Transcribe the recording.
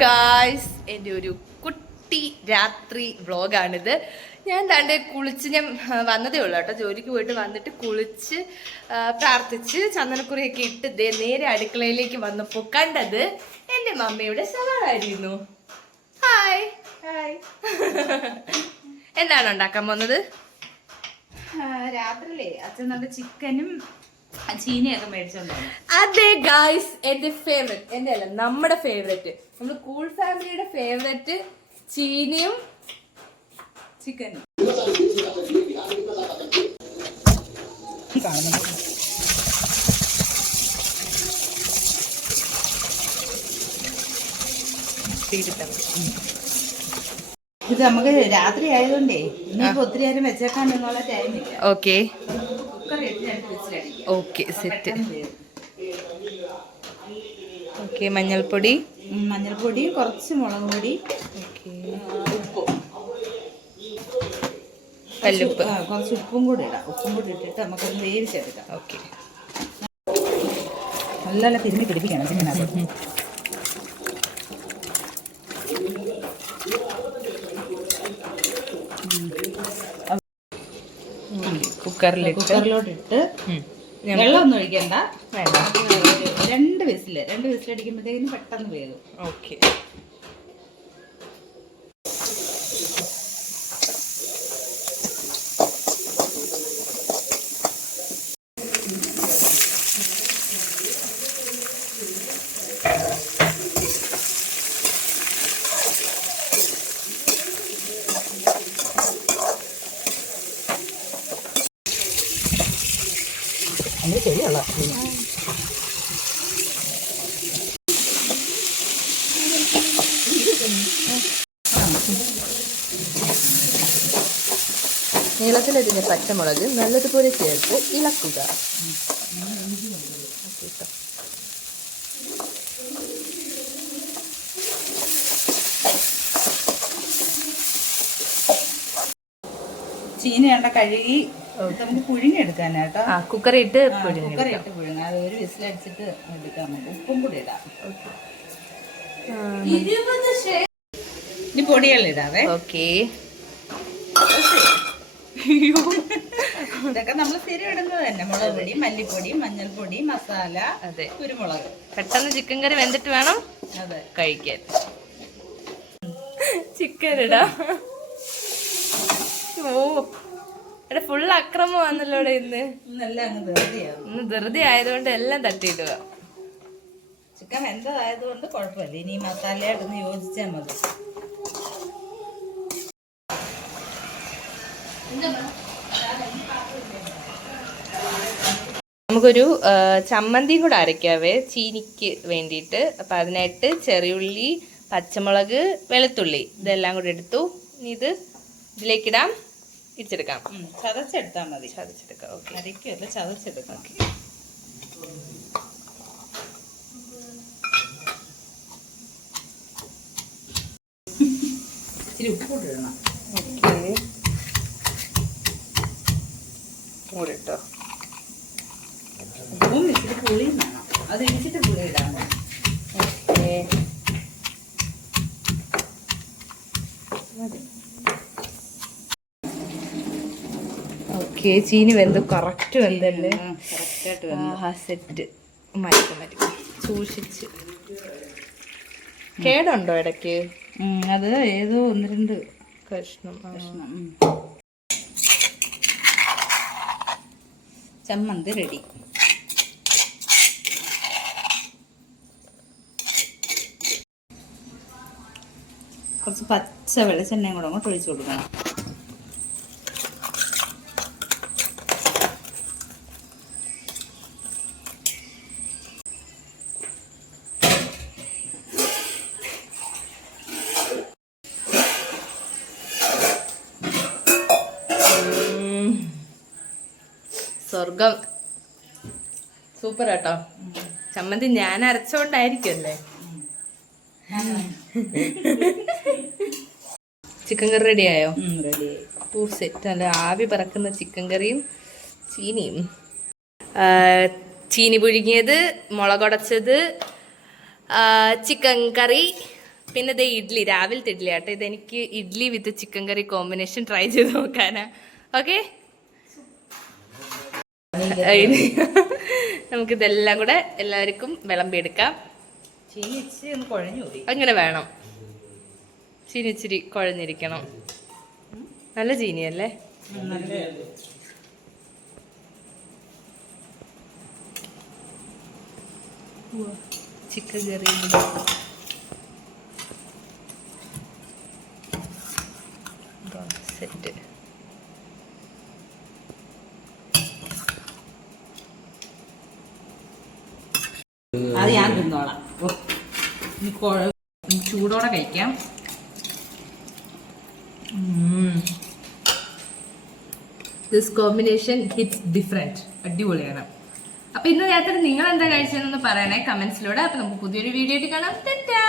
Guys എന്റെ ഒരു കുട്ടി രാത്രി വ്ളോഗാണിത്. ഞാൻ തന്റെ കുളിച്ച് ഞാൻ വന്നതേ ഉള്ളൂ കേട്ടോ. ജോലിക്ക് പോയിട്ട് വന്നിട്ട് കുളിച്ച് പ്രാർത്ഥിച്ച് ചന്ദനക്കുറിയൊക്കെ ഇട്ട് ദേ നേരെ അടുക്കളയിലേക്ക് വന്നപ്പോൾ കണ്ടത് എന്റെ മമ്മിയുടെ സവാളായിരുന്നു ഹായ് ഹായ് എന്താണ് ഉണ്ടാക്കാൻ പോകുന്നത് രാത്രിയിലേ അച്ഛൻ നല്ല ചിക്കനും ചീനയൊക്കെ മേടിച്ചോണ്ടോ അതെ ഗായ്സ് എന്റെ ഫേവറേറ്റ് എന്റെ അല്ല നമ്മുടെ ഫേവറേറ്റ് നമ്മൾ കൂൾ ഫാമിലിയുടെ ഫേവറേറ്റ് ചീനിയും ചിക്കനും ഇത് നമുക്ക് രാത്രി ആയതുകൊണ്ടേ ഇനിയിപ്പോ ഒത്തിരി നേരം വെച്ചേക്കാൻ എന്നുള്ള ടൈമില്ല ഓക്കെ കുക്കർ ഇട്ട് രണ്ട് വിസിലടിക്കും ഓക്കെ സെറ്റ്. ഓക്കെ മഞ്ഞൾപ്പൊടി. മഞ്ഞൾപ്പൊടി കുറച്ച് മുളക് പൊടി ഓക്കെ. കല്ലുപ്പ്. കുറച്ച് ഉപ്പും കൂടി ഇടാം. ഉപ്പും കൂടി ഇട്ടിട്ട് നമുക്കൊന്ന് വേവിച്ചെടുക്കാം. ഓക്കെ. നല്ല നല്ല തിരുമ്മി പിടിപ്പിക്കണം ചിക്കനകത്ത് കുക്കറിലിട്ട്. കുക്കറിലോട്ടിട്ട്. വെള്ളമൊന്നും ഒഴിക്കണ്ട. വേണ്ട. രണ്ട് വിസിൽ. രണ്ട് വിസിലടിക്കുമ്പോഴത്തേക്കും പെട്ടെന്ന് വേഗം ഓക്കെ. അങ്ങനെ ശരിയുള്ള നീളത്തിലരിഞ്ഞ പച്ചമുളക് നല്ലതുപോലെ ചേർത്ത് ഇളക്കുക. ചീനയണ്ട കഴുകി നമുക്ക് പുഴുങ്ങിയെടുക്കാനാട്ടോ ആ കുക്കറിട്ട് കുക്കറി ഇട്ട് പുഴുങ്ങാം. അത് ഒരു വിസിലടിച്ചിട്ട് എടുക്കാൻ മതി ഉപ്പും കൂടി ഇടാം. ഇനി പൊടികളിടാവേ ഓക്കെ. ഇതൊക്കെ നമ്മൾ സ്ഥിരം ഇടുന്നത് തന്നെ. മുളക് പൊടി മല്ലിപ്പൊടി മഞ്ഞൾപ്പൊടി മസാല അതെ. കുരുമുളക്. പെട്ടെന്ന് ചിക്കൻ കറി വെന്തിട്ട് വേണം അതെ. കഴിക്കാൻ. ചിക്കൻ ഇടാ. ഓ. ഇവിടെ ഫുൾ അക്രമമാണല്ലോ ഇവിടെ ഇന്ന്. ഇന്ന് ധൃതി ആയതുകൊണ്ട് എല്ലാം തട്ടിയിടുക. ചിക്കൻ വെന്തതായതുകൊണ്ട് കുഴപ്പമില്ല. ഇനി മസാലയായിട്ടൊന്ന് യോജിച്ചാൽ മതി. നമുക്കൊരു ചമ്മന്തിയും കൂടെ അരയ്ക്കാവേ ചീനിക്ക് വേണ്ടിയിട്ട്. അപ്പം അതിനായിട്ട് ചെറിയുള്ളി പച്ചമുളക് വെളുത്തുള്ളി ഇതെല്ലാം കൂടെ എടുത്തു. ഇനി ഇത് ഇതിലേക്കിടാം. ഇടിച്ചെടുക്കാം ചതച്ചെടുത്താൽ മതി. ചതച്ചെടുക്കാം ഓക്കെ. അരയ്ക്കല്ല ചതച്ചെടുക്കാം. ഇച്ചിരി ഉപ്പ് ഓക്കെ. കൂടെ ഇട്ടോ ഉപ്പും ഇച്ചിരി പുളിയും വേണം. അത് ഇടിച്ചിട്ട് പുളി ഇടാൻ ഓക്കേ ഓക്കെ. ഓക്കെ ചീനി വെന്ത് കറക്റ്റ് വെന്തല്ലേ? സെറ്റ് മരിക്കും മരിക്കും സൂക്ഷിച്ച്. കേടുണ്ടോ ഇടയ്ക്ക്? അത് ഏതോ ഒന്ന് രണ്ട് കഷ്ണം. കഷ്ണം ചമ്മന്തി റെഡി കുറച്ച് പച്ച വെളിച്ചെണ്ണയും കൂടെ അങ്ങോട്ട് ഒഴിച്ചു കൊടുക്കണം. സ്വർഗം സൂപ്പർ കേട്ടോ ചമ്മന്തി ഞാൻ അരച്ചോണ്ടായിരിക്കല്ലേ ചിക്കൻ കറി റെഡി ആയോ? റെഡി സെറ്റ് അല്ല? ആവി പറക്കുന്ന ചിക്കൻ കറിയും ചീനിയും. ചീനി പുഴുങ്ങിയത് മുളകുടച്ചത് ചിക്കൻ കറി പിന്നെ ഇതേ ഇഡ്ഡലി രാവിലത്തെ ഇഡ്ഡലി ആട്ടോ. ഇതെനിക്ക് idli with chicken curry combination try ചെയ്ത് നോക്കാനാ. ഓക്കെ നമുക്കിതെല്ലാം കൂടെ എല്ലാവർക്കും വിളമ്പിയെടുക്കാം. അങ്ങനെ വേണം. ചീനി ഇച്ചിരി കുഴഞ്ഞിരിക്കണം. നല്ല ചീനിയല്ലേ? ചിക്കൻ കറി സെറ്റ് അത് ഞാൻ തിന്നോളാം. ചൂടോടെ കഴിക്കാം. ദിസ് കോമ്പിനേഷൻ ഹിറ്റ്സ് ഡിഫറെന്റ് അടിപൊളിയാണ്. അപ്പൊ ഇന്ന് രാത്രി നിങ്ങൾ എന്താ കഴിച്ചതെന്ന് പറയണേ കമന്റ്സിലൂടെ അപ്പൊ നമുക്ക് പുതിയൊരു വീഡിയോ ആയിട്ട് കാണാം. ടാറ്റാ